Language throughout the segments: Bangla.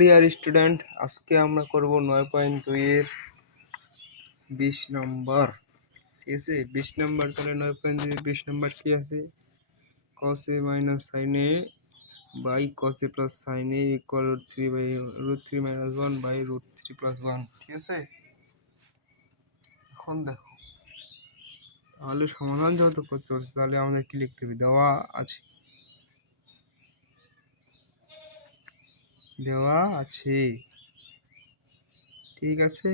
ডিয়ার স্টুডেন্ট, আজকে আমরা করব 9.2 এর 20 নম্বর। ঠিক আছে, 20 নম্বর। তাহলে 9.2 এর 20 নম্বর কি আছে? cos a minus sin a by cos a plus sin a equal √3 by √3 minus 1 by √3 plus 1। ঠিক আছে, এখন দেখো, তাহলে সমাধান যত করতে পারছি তাহলে আমাদের কি লিখতে হবে? দেওয়া আছে। ঠিক আছে,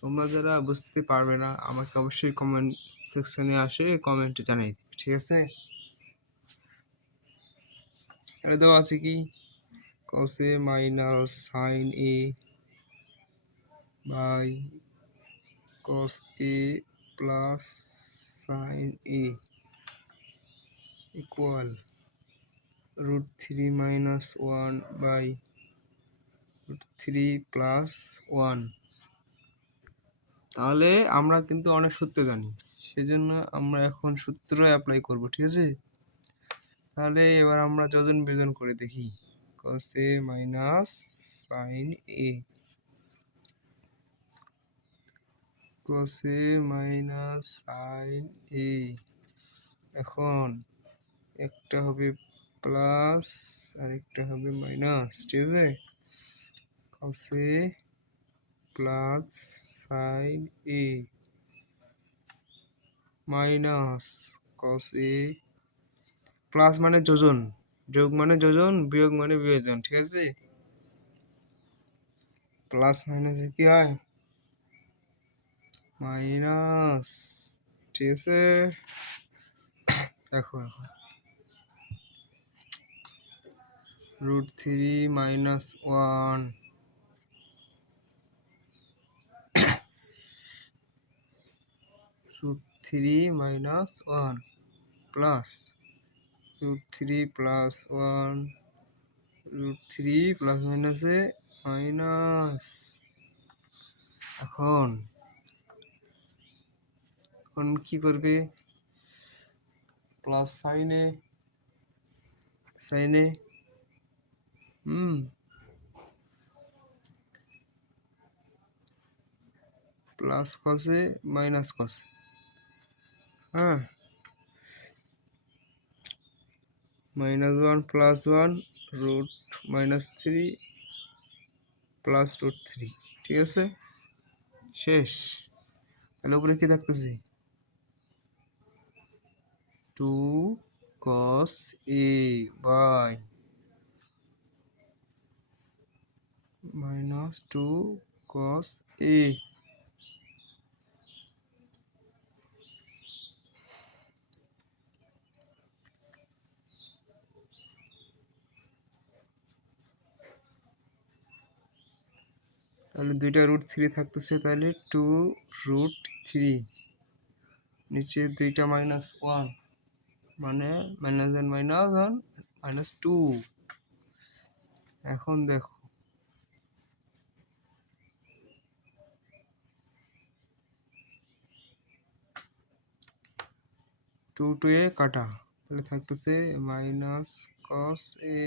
তোমরা যারা বুঝতে পারবে না আমাকে অবশ্যই কমেন্ট সেকশনে কমেন্টে জানিয়ে দিবে। ঠিক আছে, এটা দেওয়া আছে কি? cos a minus sin a by cos a plus sin a equal √3 minus 1 by √3 plus 1। তাহলে আমরা কিন্তু অনেক সূত্র জানি, সেজন্য আমরা এখন সূত্র অ্যাপ্লাই করব। ঠিক আছে, তাহলে এবার আমরা যোজন বিয়োজন করে দেখি। cos a minus sin a, cos a minus sin a, এখন একটা হবে প্লাস আর একটা হবে মাইনাস। ঠিক আছে, cos a plus sin a minus cos a, plus মানে যোজন, যোগ মানে যোজন, বিয়োগ মানে বিয়োজন। ঠিক আছে, প্লাস মাইনাসে কি হয়? মাইনাস। ঠিক আছে, দেখো এখন √3 minus 1 √3 minus 1 plus √3 plus 1 √3 plus minus এ মাইনাস। এখন কি করবে? প্লাস সাইনে প্লাস কসে মাইনাস কস, হ্যাঁ, -1 plus 1 √-3 প্লাস √3। ঠিক আছে, শেষ। তাহলে উপরে কি থাকতেছে? 2 cos a by -2 cos a। তাহলে দুইটা √3 থাকতেছে, তাহলে 2√3, নিচে দুইটা -1 মানে -1 -2। এখন দেখো, 2 এ কাটা, তাহলে থাকতেছে মাইনাস cos a।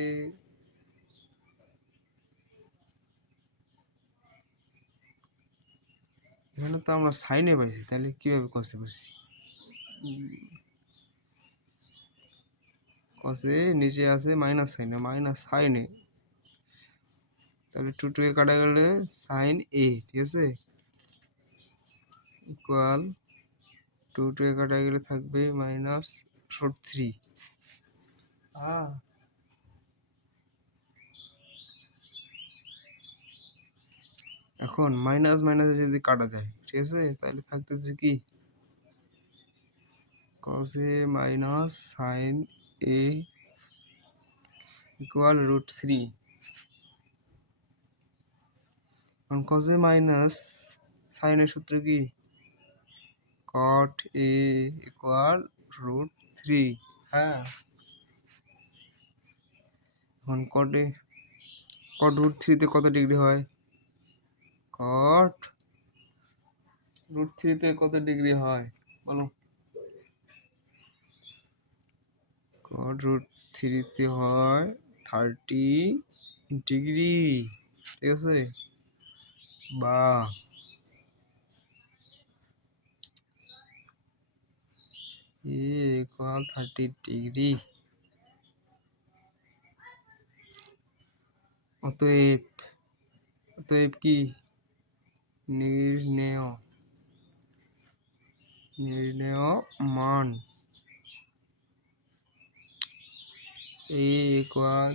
এখানে তো আমরা সাইনে পাইছি, তাহলে কিভাবে কসে পাইছি? কসে নিচে আছে সাইনে, তাহলে 2 এ কাটা গেলে সাইন a। ঠিক আছে, ইকুয়াল 2 এ কাটা গেলে থাকবে -√3। এখন মাইনাস মাইনাসে যদি কাটা যায়, ঠিক আছে, তাহলে থাকতেছে কি? cos a minus sin a equal √3। এখন cos a minus sin এর সূত্র কি? cot a equal √3। হ্যাঁ, এখন cot √3 তে কত ডিগ্রি হয়? cot √3 তে কত ডিগ্রি হয় বলো? cot √3 তে হয় 30 ডিগ্রি, ঠিক আছে, বা এ ইকুয়াল 30 ডিগ্রি। অতএব অতএব কি নির্ণেয় মান এ ইকুয়াল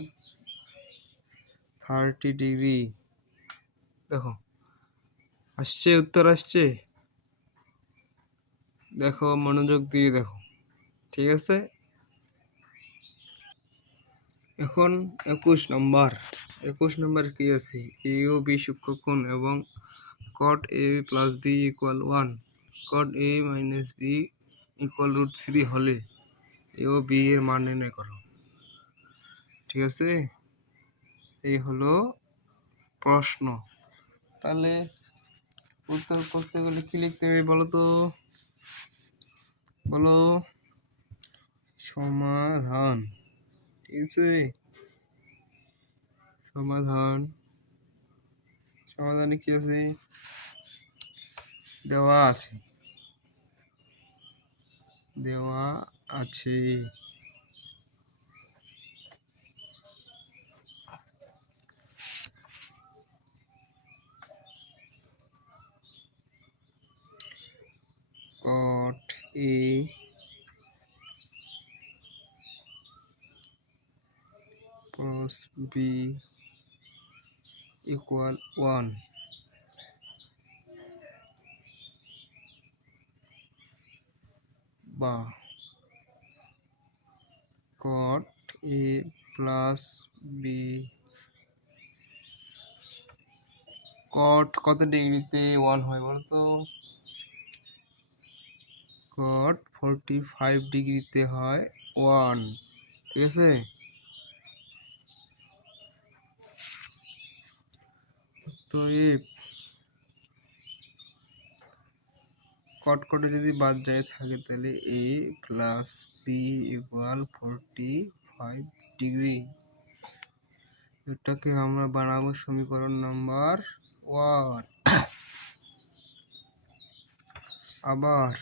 30 ডিগ্রি। দেখো আসছে, উত্তর আসছে, দেখো মনোযোগ দিয়ে দেখো, ঠিক আছে। এখন 21 নম্বর কি আছে, এ ও বি সূক্ষ্মকোণ এবং cot a plus B equal 1, cot a minus b equal √3 হলে এ ও বি এর মান নির্ণয় করো, ঠিক আছে। এই হলো প্রশ্ন। তাহলে উত্তর করতে গেলে কি লিখতে হবে বলো তো, বলো। সমাধান, ঠিক আছে। সমাধানে কি আছে, দেওয়া আছে cot a plus b equal 1, বা cot a plus b cot কত ডিগ্রিতে 1 হয় বলো তো, cot 45 ডিগ্রিতে হয় 1, ঠিক আছে। তো এই কট কটে যদি বাদ যায় থাকে তাহলে a plus B equal 45 degree. এটাকে আমরা বানাবো সমীকরণ নাম্বার 1। আবার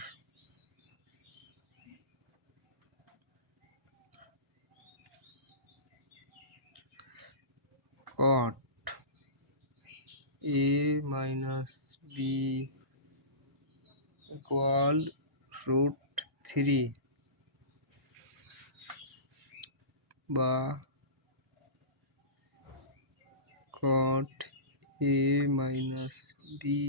cot a minus b equal √3, বা cot a minus b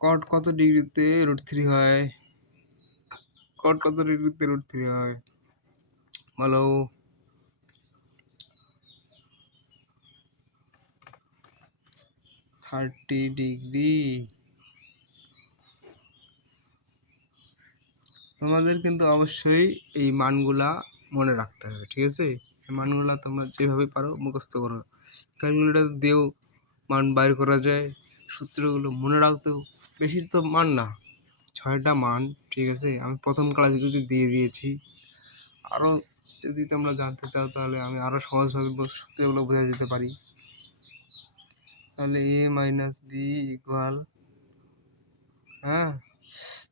cot কত ডিগ্রিতে √3 হয়, cot কত ডিগ্রিতে √3 হয় বলো। ডিগ্রি। তোমাদের কিন্তু অবশ্যই এই মানগুলা মনে রাখতে হবে, ঠিক আছে। এই মানগুলা তোমরা যেভাবে পারো মুখস্থ করো, ক্যালকুলেটর দিয়েও মান বাইর করা যায়। সূত্রগুলো মনে রাখতেও বেশি তো মান না, 6টা মান, ঠিক আছে। আমি প্রথম ক্লাসে যদি দিয়ে দিয়েছি, আরও যদি তোমরা জানতে চাও তাহলে আমি আরও সহজভাবে সূত্রগুলো বোঝা যেতে পারি। তাহলে a minus b equal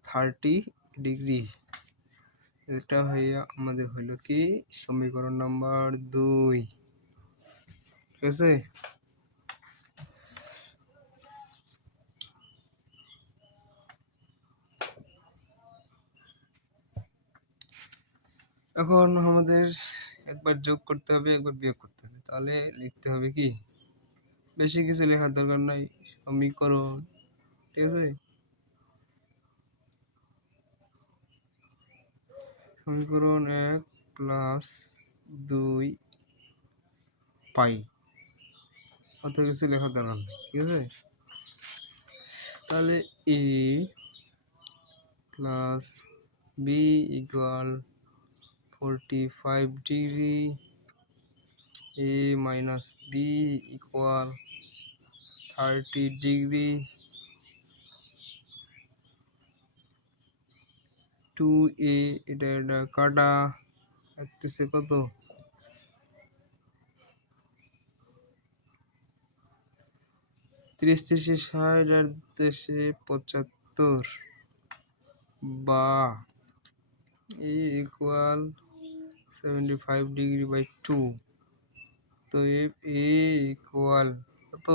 30 degree. এটা হইয়া আমাদের হইল কি সমীকরণ নাম্বার 2, ঠিক আছে। এখন আমাদের একবার যোগ করতে হবে, একবার বিয়োগ করতে হবে। তাহলে লিখতে হবে কি, বেশি কিছু লেখার দরকার নাই, সমীকরণ, ঠিক আছে। সমীকরণ 1 প্লাস 2 পাই, অত কিছু লেখার দরকার নেই, ঠিক আছে। তাহলে A plus B equal 45 degree, a minus b equal 30 degree. 2a, এটা কাটা আসতেছে কত? 30 30 60 আর 75, বা a ইকুয়াল 75 ডিগ্রি বাই 2। তো if a ইকুয়াল কত?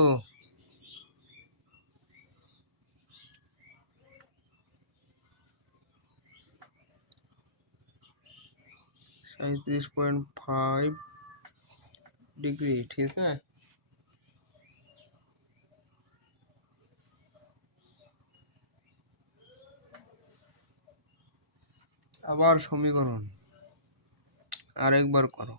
37.5 ডিগ্রি, ঠিক আছে। আবার সমীকরণ আরেকবার করো।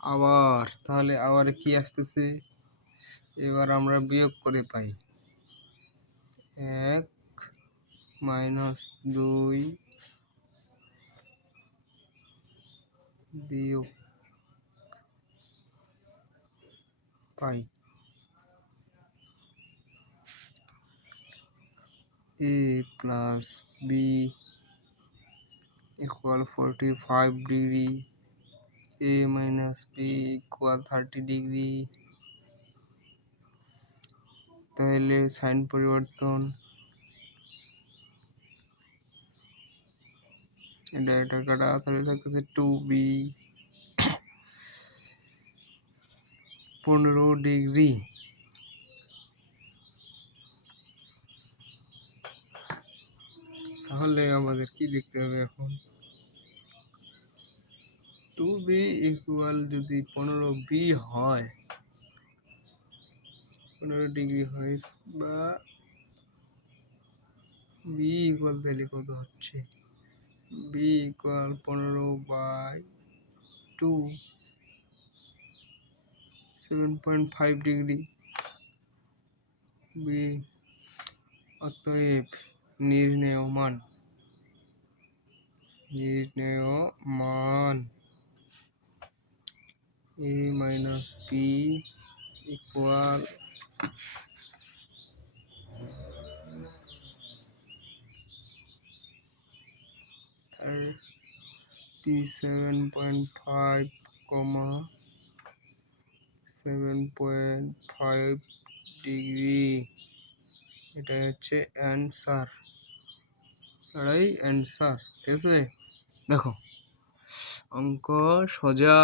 আবার তাহলে আবার কি আসতেছে? এবার আমরা বিয়োগ করে পাই 1 - 2 বিয়োগ পাই a plus b equal 45 degree, a minus b equal 30 degree. তাহলে সাইন পরিবর্তন, এটা কাটা, তাহলে থাকতেছে 2b 15 ডিগ্রি। তাহলে আমাদের কি লিখতে হবে এখন? 2b ইকুয়াল যদি 15b হয়, 15 ডিগ্রি হয়, বা b ইকুয়াল তাহলে কত হচ্ছে? b equal 15/2, 7.5 degree. b অতএব নির্ণেয় মান a minus b equal 37.5, 7.5 degree. এটা হচ্ছে অ্যান্সার, এটাই অ্যান্সার, ঠিক আছে। দেখো অঙ্ক সোজা।